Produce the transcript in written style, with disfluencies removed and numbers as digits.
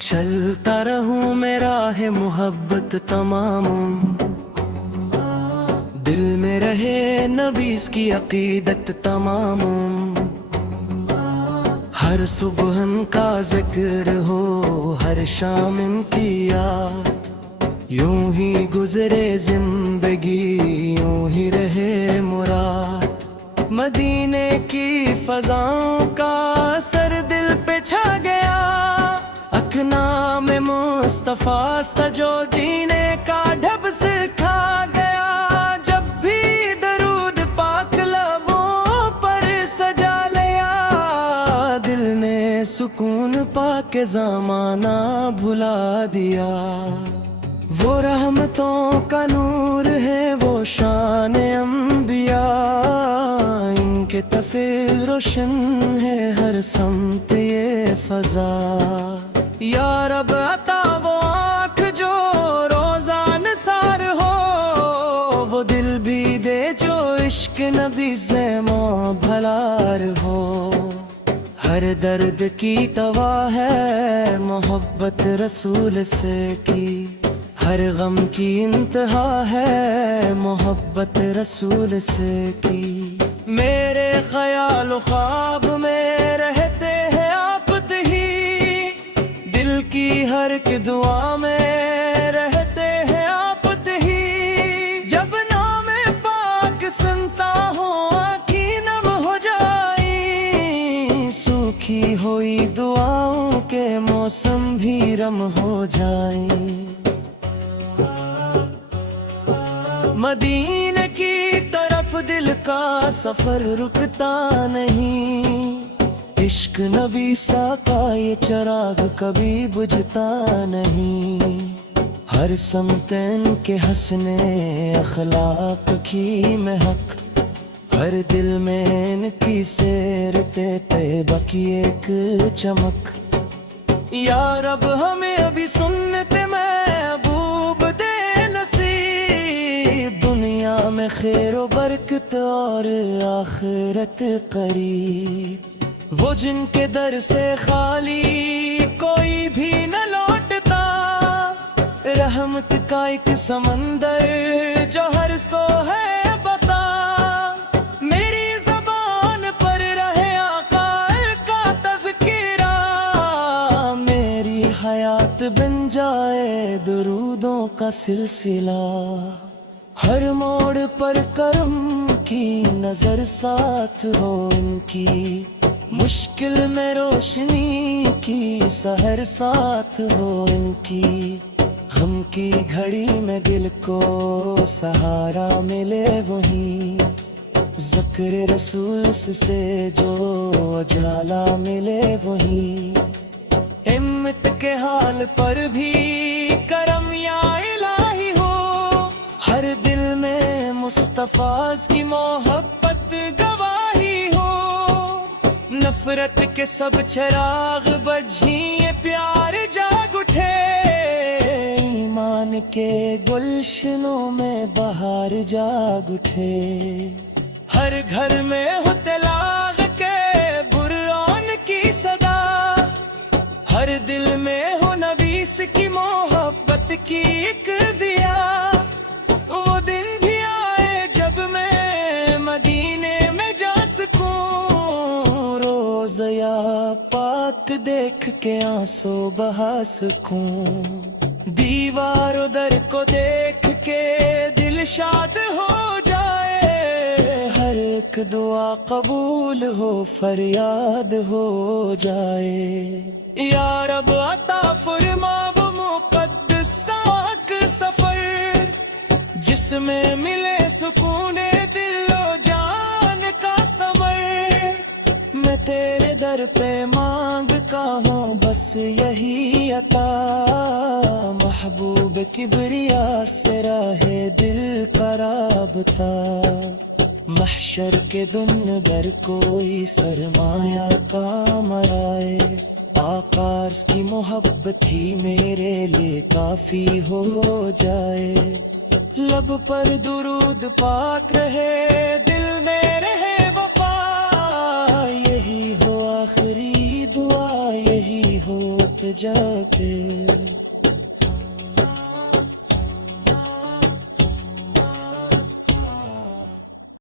چلتا رہوں میں راہ محبت تمام، دل میں رہے نبی اس کی عقیدت تمام، ہر صبح ان کا ذکر ہو ہر شام ان کی یاد، یوں ہی گزرے زندگی یوں ہی رہے مراد، مدینے کی فضاؤں کا اثر دل پہ چھا گیا، نام مصطفیٰ تھا جو جینے کا ڈھب سکھا گیا، جب بھی درود پاک لبوں پر سجا لیا، دل نے سکون پا کے زمانہ بھلا دیا، وہ رحمتوں کا نور ہے وہ شان انبیاء، ان کے تفیل روشن ہے ہر سمت یہ فضا، یا رب عطا وہ آنکھ جو روزہ نثار ہو، وہ دل بھی دے جو عشق نبی سے بھلار ہو، ہر درد کی دوا ہے محبت رسول سے کی، ہر غم کی انتہا ہے محبت رسول سے کی، میرے خیال و خواب میں رہتے ہیں آپ کی، ہر ایک دعا میں رہتے ہیں آپ ہی، جب نام پاک سنتا ہوں آنکھیں نم ہو جائیں، سوکھی ہوئی دعاؤں کے موسم بھی رم ہو جائیں، مدینے کی طرف دل کا سفر رکتا نہیں، عشق نبی سا کا یہ چراغ کبھی بجھتا نہیں، ہر سمت ان کے حسن اخلاق کی مہک، ہر دل میں ان کی سیرت طیبہ کی ایک چمک، یا رب ہمیں ابھی سنت محبوب دے نصیب، دنیا میں خیر و برکت اور آخرت قریب، وہ جن کے در سے خالی کوئی بھی نہ لوٹتا، رحمت کا ایک سمندر جو ہر سو ہے بتا، میری زبان پر رہے آقا کا تذکرہ، میری حیات بن جائے درودوں کا سلسلہ، ہر موڑ پر کرم کی نظر ساتھ ہو ان کی، مشکل میں روشنی کی سحر ساتھ ہو ان کی، غم کی گھڑی میں دل کو سہارا ملے وہیں، ذکر رسول سے جو اجالا ملے وہیں، امت کے حال پر بھی کرم یا الہی ہو، ہر دل میں مصطفیٰ کی محبت گواہی ہو، نفرت کے سب چراغ بجھیں پیار جاگ اٹھے، ایمان کے گلشنوں میں بہار جاگ اٹھے، ہر گھر میں ہو تلاغ کے بران کی صدا، ہر دل میں ہو نبیس کی محبت کی ایک دیا، وہ دن بھی آئے جب میں مدینے میں جا سکوں، روضہ پاک دیکھ کے آنسو بہا سکوں، دیوار در کو دیکھ کے دل شاد ہو جائے، ہر ایک دعا قبول ہو فریاد ہو جائے، یا رب عطا فرما وہ مقدس ساک سفر، جس میں ملے سکون دل و جان کا ثمر، میں تیرے در پہ مانگتا ہوں بس یہی عطا، محبوب کبریا سے راہ دل کا رابطہ، محشر کے دن بھر کوئی سرمایہ کام آئے، آقاز کی محبت ہی میرے لیے کافی ہو جائے، لب پر درود پاک رہے دل میں رہے وفا، ہوتے جاتے